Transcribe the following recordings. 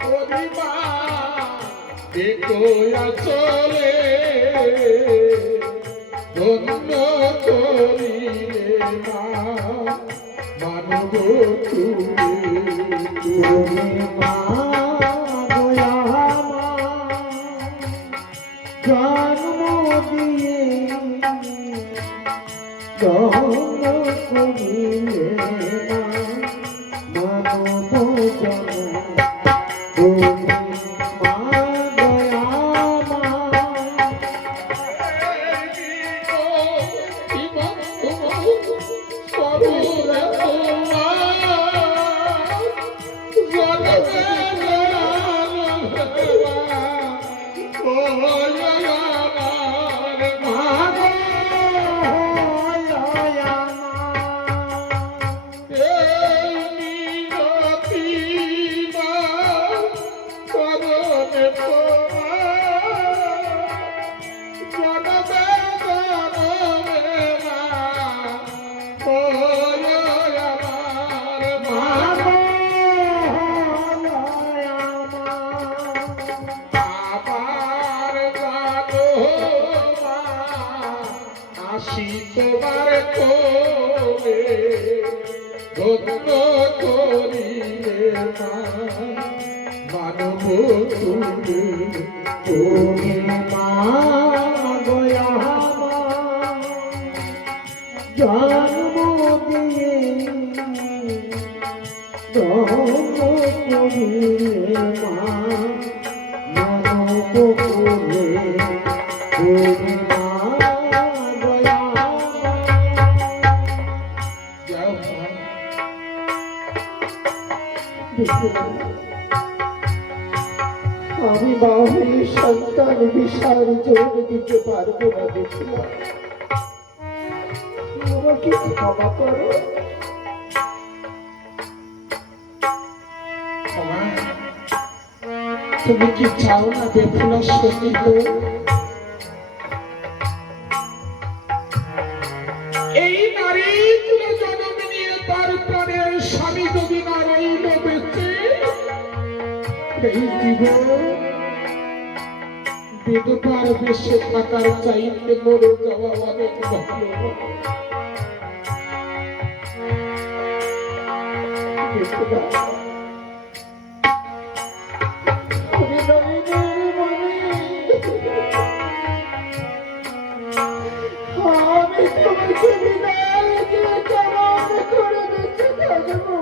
পরিমা দেখো চলে ধন্য করিলে মা মানব তুমি মা দয়া মা জন্ম দিয়ে জন্ম করিলে মা মানব জন্ম তুমি মা দয়া মা তোমার কোলে ধন্য করিলে মানব তুমি তুমি মা দয়া মা জন্ম দিয়ে ধন্য করিলে মা মানব কোলে তুমি মা আমি বাহরি সন্তান বিশাল জোর দিতে পারবো না দেখিয়া আমাকে ক্ষমা করো তুমি কি চাও না বেফুলা সতীত এই নারী কুলে জন্ম নিয়ে তার প্রাণের স্বামী যদি না রইল বেঁচে এই জীবন বিধবার বেশে থাকার চাইতে মরে যাওয়া অনেক ভালো আমি তোমাকে বিদায় দিয়ে কেমন করে বেঁচে থাকবো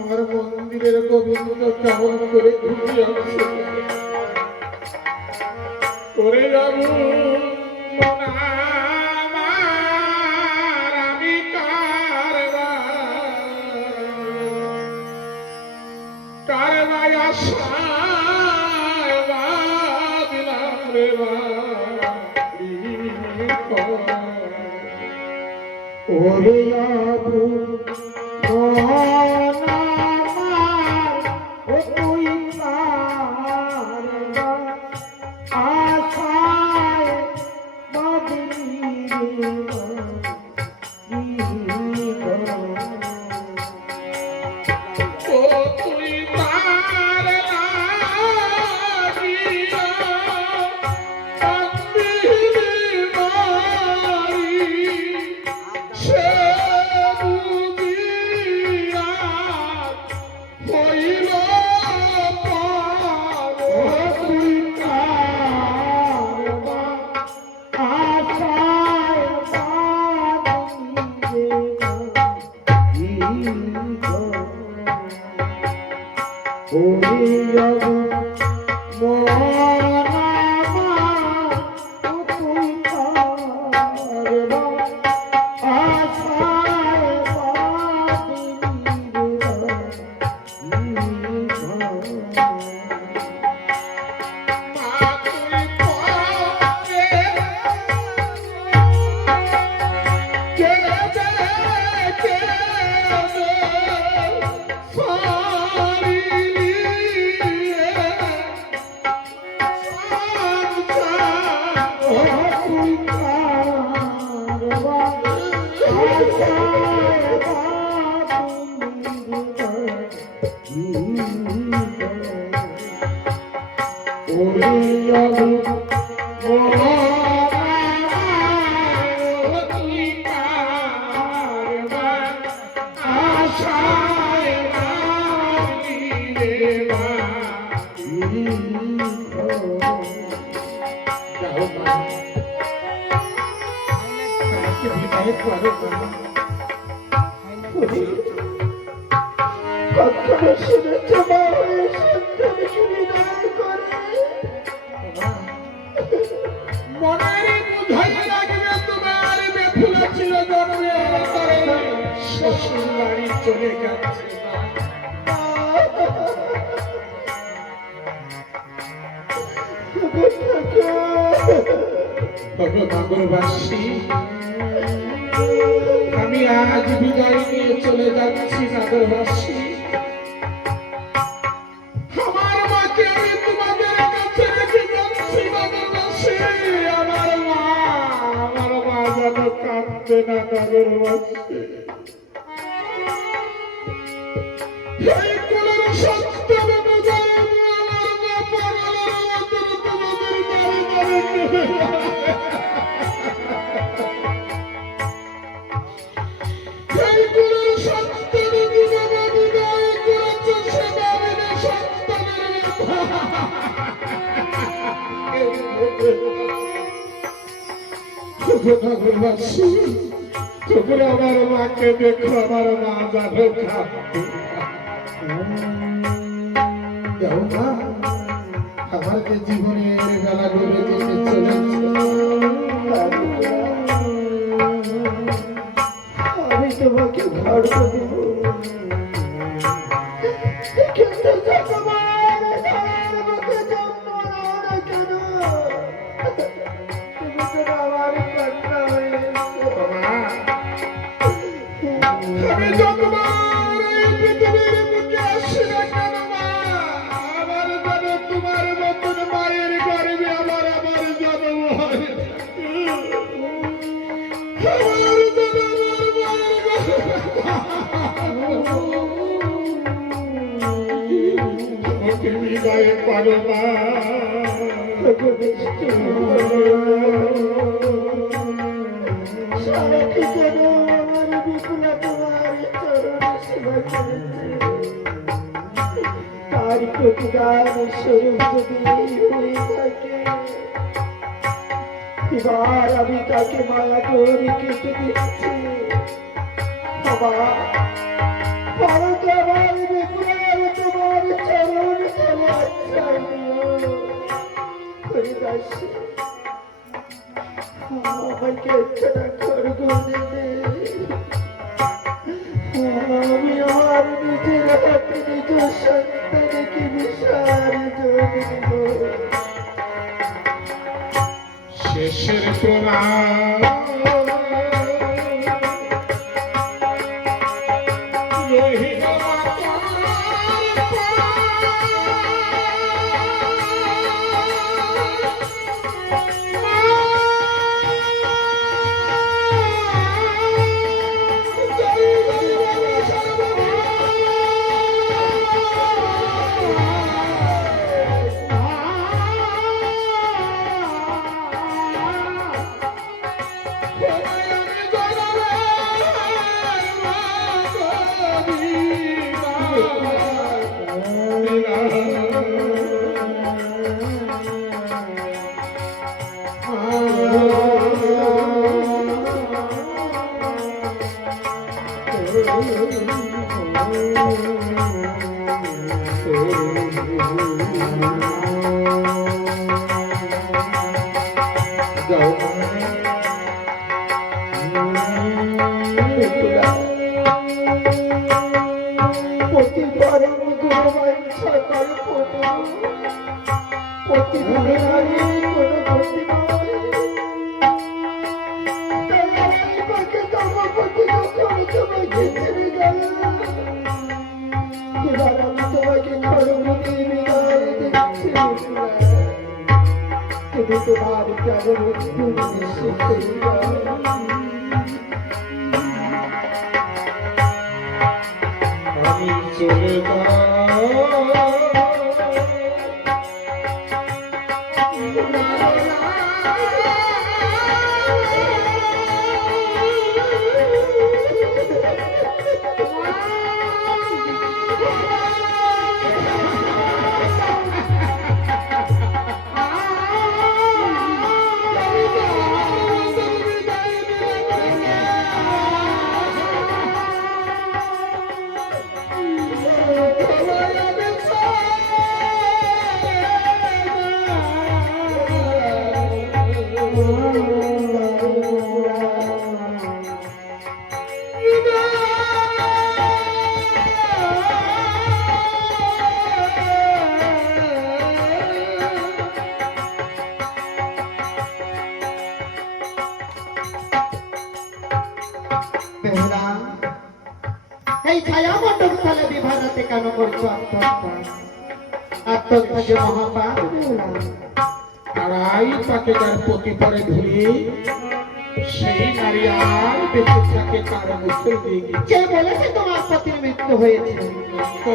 আমার মন্দিরের গোবিন্দ কেমন করে ঘুরিয়ে আসছে করে যাবো আমি কারবাই আশায় দিলাম রে ওরে যাবো কখনো শুনেছ মা হয়ে সন্তানকে বিদায় করে? মনের বোঝাই লাগবে তোমার বেফুলা ছিল জন্মে শ্বশুর বাড়ি চলে গেছে নগরবাসী, আমি আজ বিদায় নিয়ে চলে যাচ্ছি নগরবাসী। আমার মাকে আমি তোমাদের কাছে রেখে যাচ্ছি নগরবাসী। আমার মা যেন কাঁদবে না নগরবাসী। এই কোলের সন্তান অনুযায়ী আমার মা পাগলের মতন তোমাদের বাড়ি বাড়ি ঘুরে বেড়াবে। এই কোলের সন্তান জীবনে বিদায় করেছে সে বাবিনে সন্তানের নগরবাসী, তোমরা আমার মাকে দেখো, আমার মা জানো কাঁদবে। আমার যে জীবনের বেলা ডুবে যেতে চলেছে, আমি তোমাকে ঘর দেব, কিন্তু তোমার ঘরের মধ্যে জন্ম নাও না কেন, তুমি তো আমার কন্যা হয়েছো। আমি যতবার এই পৃথিবীর বুকে আসি না কেন মা, আমার যেন তোমার মতন মায়ের গর্ভে আমার জন্ম হয়। আমার যেন আমার মায়ের গর্ভে বিদায় করো মা। সারা ঠিকানা আমার বিপুলা তোমার চরণে সেবা করেছে, তার প্রতিদান স্বরূপ যদি হয়ে থাকে, এবার আমি তাকে মায়া করে কেটে দিচ্ছি। বাবা, ভারত আমার বিপুলার তোমার চরণ খেলা হরিদাসী, আমাকে ছাড়া করবো আমি আমার নিজের হাতে নিজ সন্তানকে বিশাল দেব। শেষের প্রণাম রহিল প্রতিবার গুণবান সকল প্রতিভারে কোনো গতি নয়, তাই আমার পাখি তোমাকে যখন তোমাকে ছেড়ে গেল, এবার আমি তোমাকে খড়মুখে বিদায় দিচ্ছি। তুমি তোমার কেমন আমি চলে যাই। বেহুলা, এই ছায়া মণ্ডপ স্থলে বিভারাতে কেন করছো আত্মহত্যা? আত্মহত্যা যে মহাপাপ বেহুলা। আড়াই পাকে যার পতি পরে ধুলি, সেই নারী আর বেঁচে থাকে তার মুখে দিয়ে গেছে। কে বলেছে তোমার পতির মৃত্যু হয়েছে? তো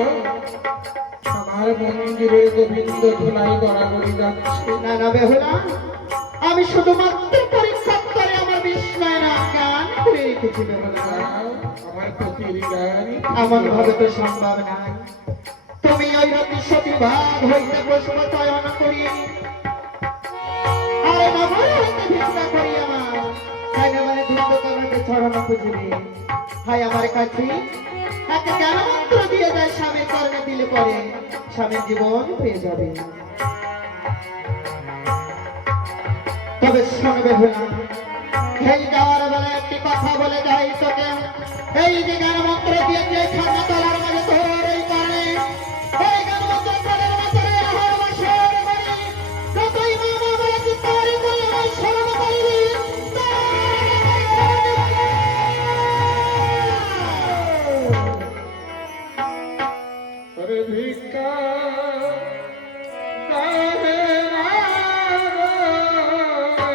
আমার মন্দিরে গোবিন্দ ধুলাই গড়াগড়ি যাচ্ছে। না না বেহুলা, আমি শুধুমাত্র পরীক্ষা করে আমার বিস্ময় না গান করে রেখেছি বেহুলা। আমার পতির গান এমন ভাবে তো সম্ভব নাই। তুমি ওই রাত্রি সতীভাগ হইতে প্রশ্ন চয়ন করি, আরে নগর হইতে ভিক্ষা করি আমার, তাই না মানে ধূর্ত করতে ছড়ানো খুঁজবে। হাই আমার কাছে একটা জ্ঞান মন্ত্র দিয়ে দেয়, স্বামীর কর্মে দিলে পরে স্বামীর জীবন পেয়ে যাবে। তবে শোনবে হলো, এই যাওয়ার বেলা একটি কথা বলে যাই তোকে। এই যে জ্ঞান মন্ত্র দিয়েছে খানা তলার মাঝে তোর এই কারণে, এই জ্ঞান মন্ত্র তলার মাঝে আহার বাসর করি, যতই মামা বলে চিৎকার করি আমার শরণ করিবি। আরে ভিক্ষা গাহে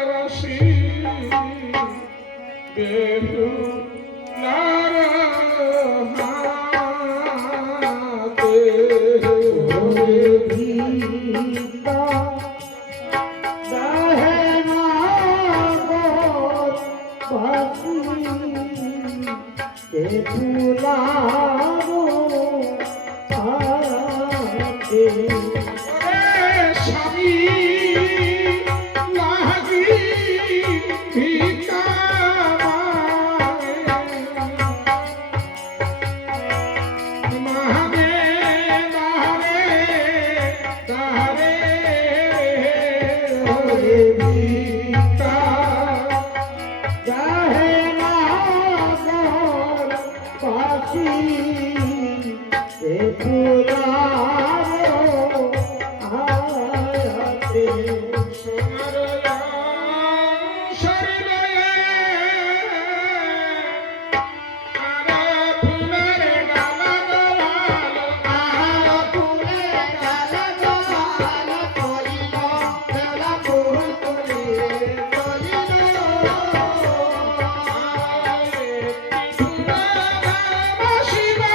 রাশি বেহু নার হাতে স্বামী লাগি ভিক্ষা মাগে দারে দারে ভিক্ষা গাহে না মোর পাখি, এ ফুলারো আয়াতে। সোনার শরীরে আরে ফুলের ডালা দোলালো আহার ফুলের ডালা দোলালো করিল, বেলা ফুল তুলিলে তুলিল। ফুলের বাসিবা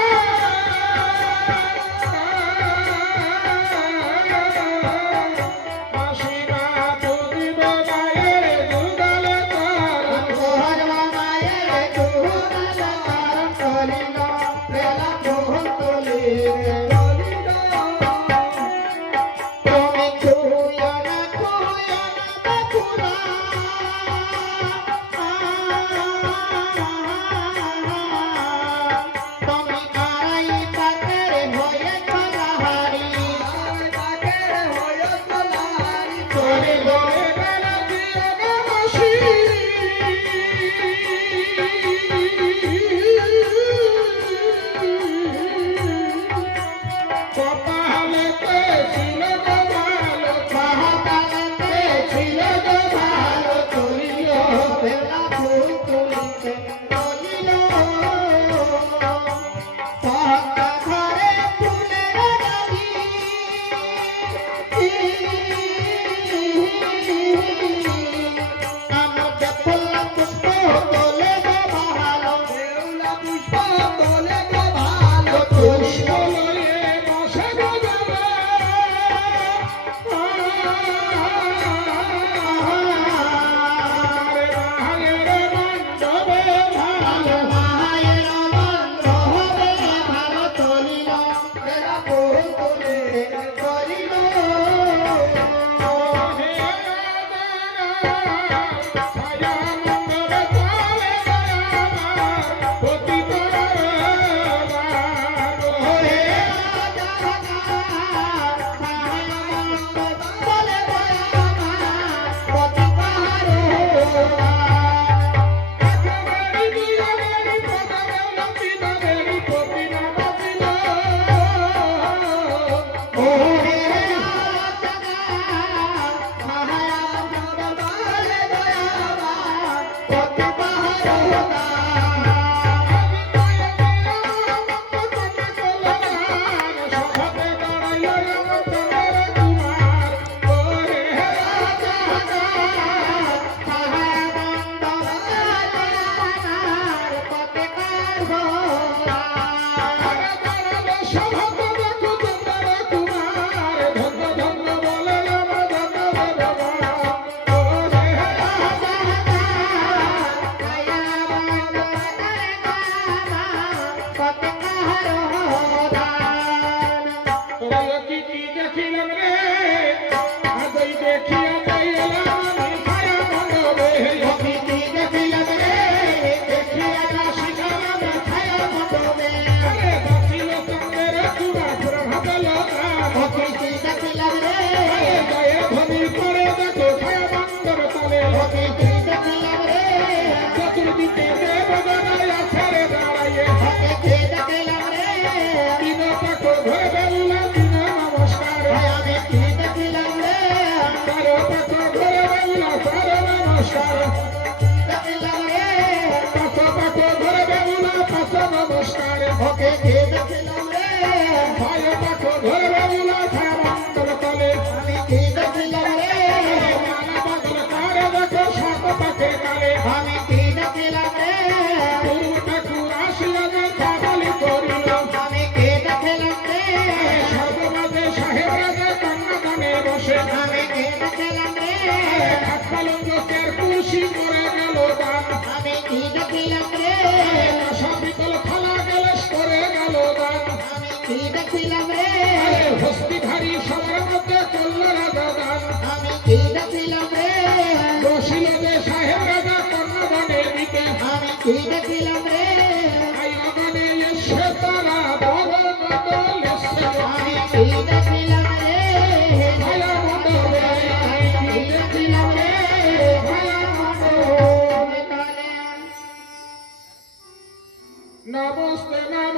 তিন পাখো ধরে বেলনা তিন নমস্কার আমি কি দেখিলাম রে চার পাখো ধরে বেলনা চার নমস্কার দেখিলাম রে পাঁচ পাখো ধরে বেলনা পাঁচ নমস্কার ওকে কি দেখিলাম রে ছয় পাখো ধরে বেলনা ছয় মন্ত্র তলে আমি কি দেখিলাম রে মালা পাগল কারে দেখো সাত পাখে কালে আমি কি দেখিলাম রে পূর্ব ঠাকুর আসিয়া যে চাবালি করিল আমি কি দেখিলাম রে সর্বমাঝে সাহেব রাজা কন্যাদানে বসে আমি কি দেখিলাম রে হাত পালঙ্গ চের কুশি করে গেল দান আমি কি দেখিলাম রে আশা বিকল থালা গেলেস করে গেল দান আমি কি দেখিলাম রে হস্তিধারী সবার মধ্যে করল রাজা দান আমি কি দেখিলাম রে বসিল যে সাহেব রাজা কন্যাদানের দিকে আমি কি দেখিলাম রে আই অগানে এসে তারা বড় মন্ডল এসে আমি কি দেখিলাম রে ভায়া মন্ডল আমি কি দেখিলাম রে ভায়া মন্ডল তাহলে নমস্তে নম